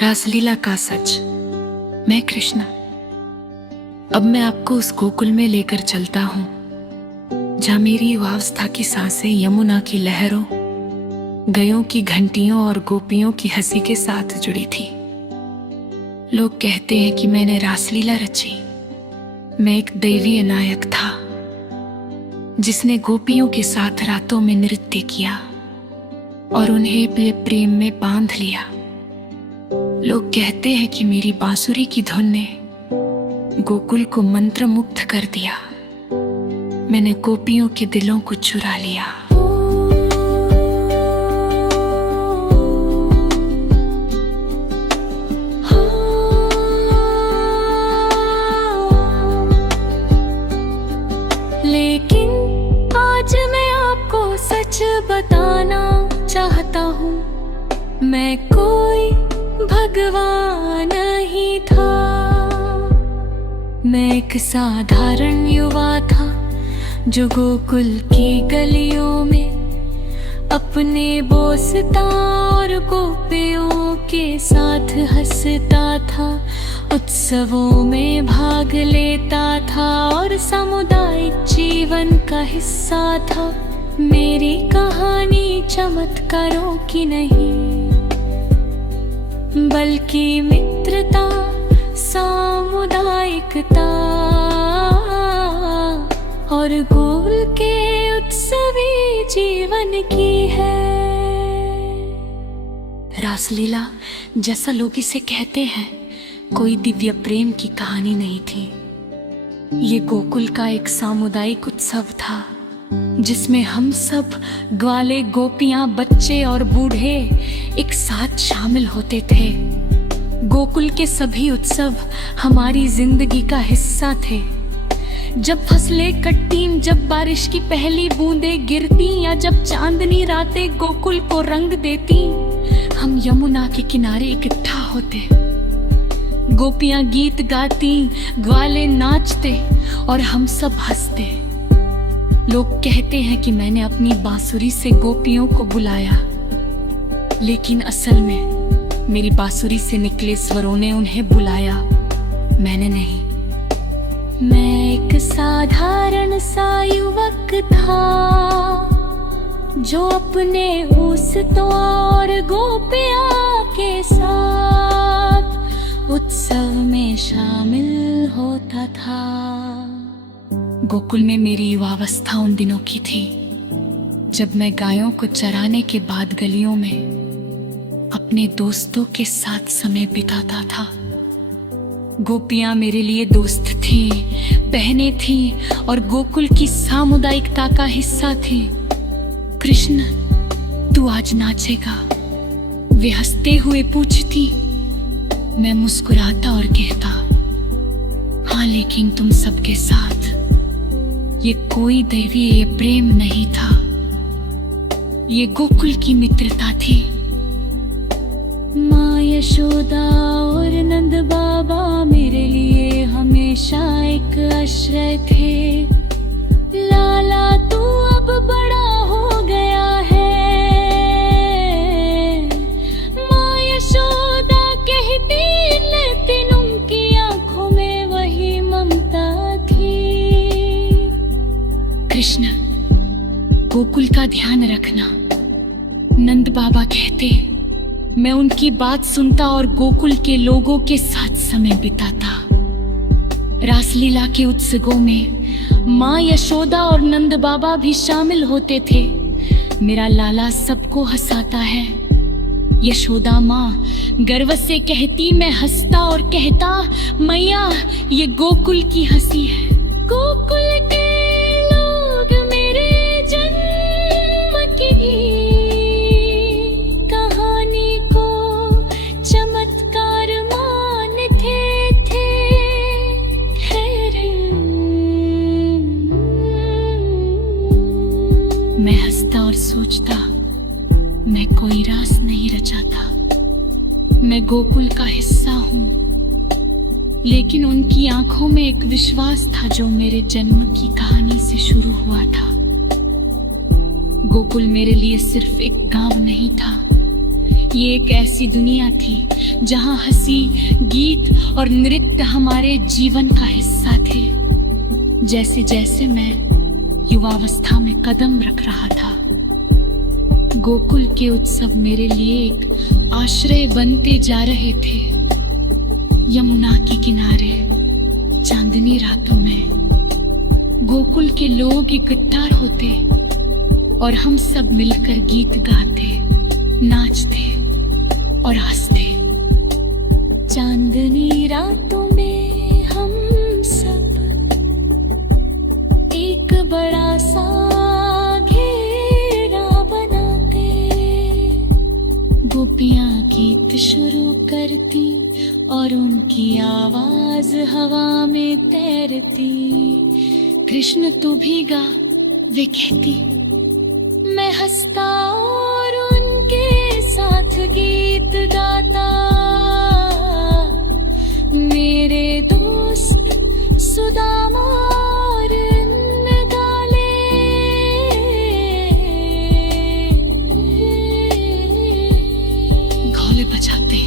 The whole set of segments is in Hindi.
रासलीला का सच। मैं कृष्णा। अब मैं आपको उस गोकुल में लेकर चलता हूँ जहाँ मेरी युवावस्था की सांसें यमुना की लहरों, गयों की घंटियों और गोपियों की हंसी के साथ जुड़ी थी। लोग कहते हैं कि मैंने रासलीला रची। मैं एक दैवीय नायक था जिसने गोपियों के साथ रातों में नृत्य किया और उन्हें प्रेम में बांध लिया। लोग कहते हैं कि मेरी बांसुरी की धुन ने गोकुल को मंत्र मुग्ध कर दिया। मैंने गोपियों के दिलों को चुरा लिया। लेकिन आज मैं आपको सच बताना चाहता हूँ, मैं कोई भगवान नहीं था। मैं एक साधारण युवा था जो गोकुल की गलियों में अपने बोसता और गोपियों के साथ हंसता था, उत्सवों में भाग लेता था और सामुदायिक जीवन का हिस्सा था। मेरी कहानी चमत्कारों की नहीं बल्कि मित्रता, सामुदायिकता और गोकुल के उत्सवी जीवन की है। रासलीला, जैसा लोग इसे कहते हैं, कोई दिव्य प्रेम की कहानी नहीं थी। ये गोकुल का एक सामुदायिक उत्सव था जिसमें हम सब ग्वाले, गोपियां, बच्चे और बूढ़े एक साथ शामिल होते थे। गोकुल के सभी उत्सव हमारी जिंदगी का हिस्सा थे। जब फसलें कटती, जब बारिश की पहली बूंदें गिरती या जब चांदनी रातें गोकुल को रंग देती, हम यमुना के किनारे इकट्ठा होते। गोपियां गीत गाती, ग्वाले नाचते और हम सब हंसते। लोग कहते हैं कि मैंने अपनी बांसुरी से गोपियों को बुलाया, लेकिन असल में मेरी बांसुरी से निकले स्वरों ने उन्हें बुलाया, मैंने नहीं। मैं एक साधारण सा युवक था जो अपने उस्तों और गोपियां के साथ उत्सव में शामिल होता था। गोकुल में मेरी युवावस्था उन दिनों की थी जब मैं गायों को चराने के बाद गलियों में अपने दोस्तों के साथ समय बिताता था। गोपियां मेरे लिए दोस्त थी, बहनें थी और गोकुल की सामुदायिकता का हिस्सा थी। कृष्ण, तू आज नाचेगा? वे हंसते हुए पूछती। मैं मुस्कुराता और कहता, हाँ, लेकिन तुम सबके साथ। ये कोई दैवीय प्रेम नहीं था, ये गोकुल की मित्रता थी। माँ यशोदा और नंद बाबा मेरे लिए हमेशा एक आश्रय थे। लाला, तू अब बड़ा हो गया है, माँ यशोदा कहती, लेकिन उनकी आंखों में वही ममता थी। कृष्ण, गोकुल का ध्यान रखना, नंद बाबा कहते। मैं उनकी बात सुनता और गोकुल के लोगों के साथ समय बिताता। रासलीला के उत्सवों में माँ यशोदा और नंद बाबा भी शामिल होते थे। मेरा लाला सबको हंसाता है। यशोदा माँ गर्व से कहती, मैं हंसता और कहता, मैया, ये गोकुल की हंसी है। गोकुल के लोग मेरे जन्म की कहानी को चमत्कार मानते थे। मैं हंसता और सोचता, मैं कोई रास नहीं रचाता। मैं गोकुल का हिस्सा हूँ, लेकिन उनकी आंखों में एक विश्वास था जो मेरे जन्म की कहानी से शुरू हुआ था। गोकुल मेरे लिए सिर्फ एक गांव नहीं था, ये एक ऐसी दुनिया थी जहाँ हंसी, गीत और नृत्य हमारे जीवन का हिस्सा थे। जैसे जैसे मैं युवावस्था में कदम रख रहा था, गोकुल के उत्सव मेरे लिए एक आश्रय बनते जा रहे थे। यमुना के किनारे चांदनी रातों में गोकुल के लोग इकट्ठा होते और हम सब मिलकर गीत गाते, नाचते और हंसते। चांदनी रातों में हम सब एक बड़ा सा घेरा बनाते, गोपियां गीत शुरू करती और उनकी आवाज हवा में तैरती। कृष्ण तू भी गा, वे कहती। मैं हंसता और उनके साथ गीत गाता। मेरे दोस्त सुदामा और नगाले, ढोल बजाते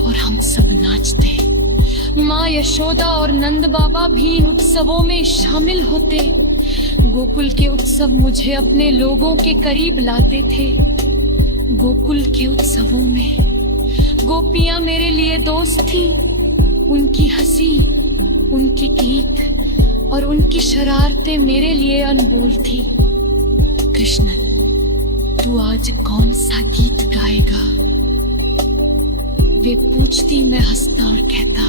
और हम सब नाचते। माँ यशोदा और नंद बाबा भी इन उत्सवों में शामिल होते। गोकुल के उत्सव मुझे अपने लोगों के करीब लाते थे। गोकुल के उत्सवों में गोपियां मेरे लिए दोस्त थी। उनकी हंसी, उनके गीत और उनकी शरारतें मेरे लिए अनमोल थी। कृष्ण, तू आज कौन सा गीत गाएगा? वे पूछती, मैं हंसता और कहता,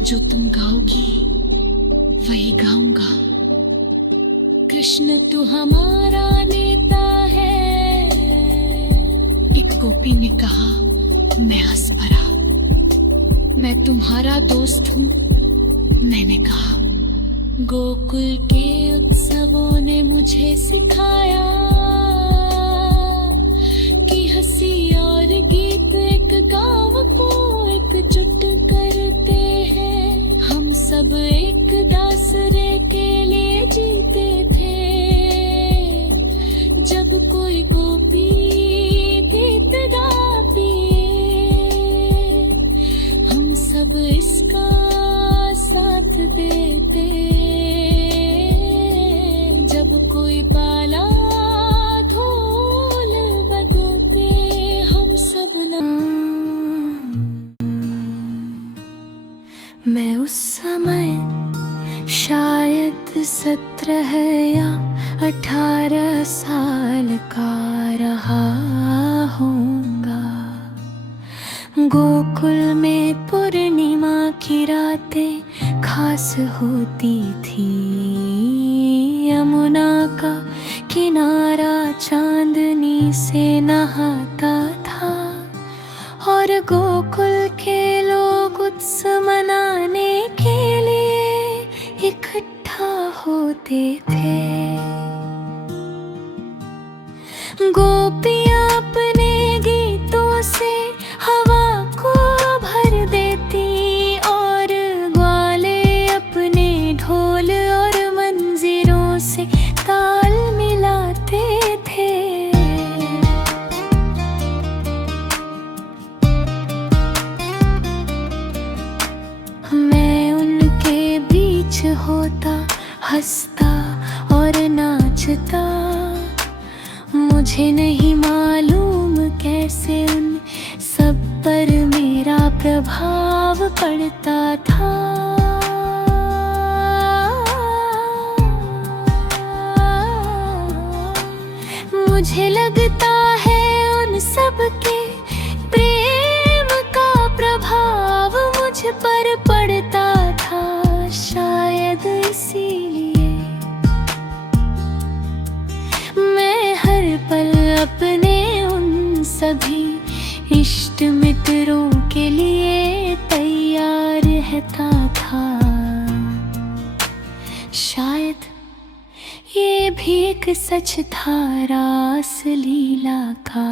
जो तुम गाओगी वही गाऊंगा। कृष्ण तू हमारा नेता है, एक गोपी ने कहा। मैं हंस पड़ा। मैं तुम्हारा दोस्त हूँ, मैंने कहा। गोकुल के उत्सवों ने मुझे सिखाया कि हंसी और गीत एक गाँव को एकजुट करते हैं। हम सब एक दासरे के लिए जीते थे। जब कोई गोपी गीत गाती, हम सब इसका साथ देते। जब कोई बाला ढोल बजाते, हम सब ना। मैं उस समय शायद 17 या 18 साल का रहा होऊंगा। गोकुल में पूर्णिमा की रातें खास होती थी। यमुना का किनारा चांदनी से नहाता था और गोकुल के लोग उत्सव मनाने के लिए इकट्ठा होते थे। गोपियां अपने गीतों से हवा को भर देती और ग्वाले अपने ढोल और मंजीरों से ताल मिलाते थे। मैं उनके बीच होता, हंसता और नाचता। मुझे नहीं मालूम कैसे उन सब पर मेरा प्रभाव पड़ता था। मुझे लगता है उन सब के प्रेम का प्रभाव मुझ पर पड़ता था। शायद इसीलिए मैं हर पल अपने उन सभी इष्ट मित्रों के लिए तैयार रहता था। शायद ये भी एक सच था रास लीला का।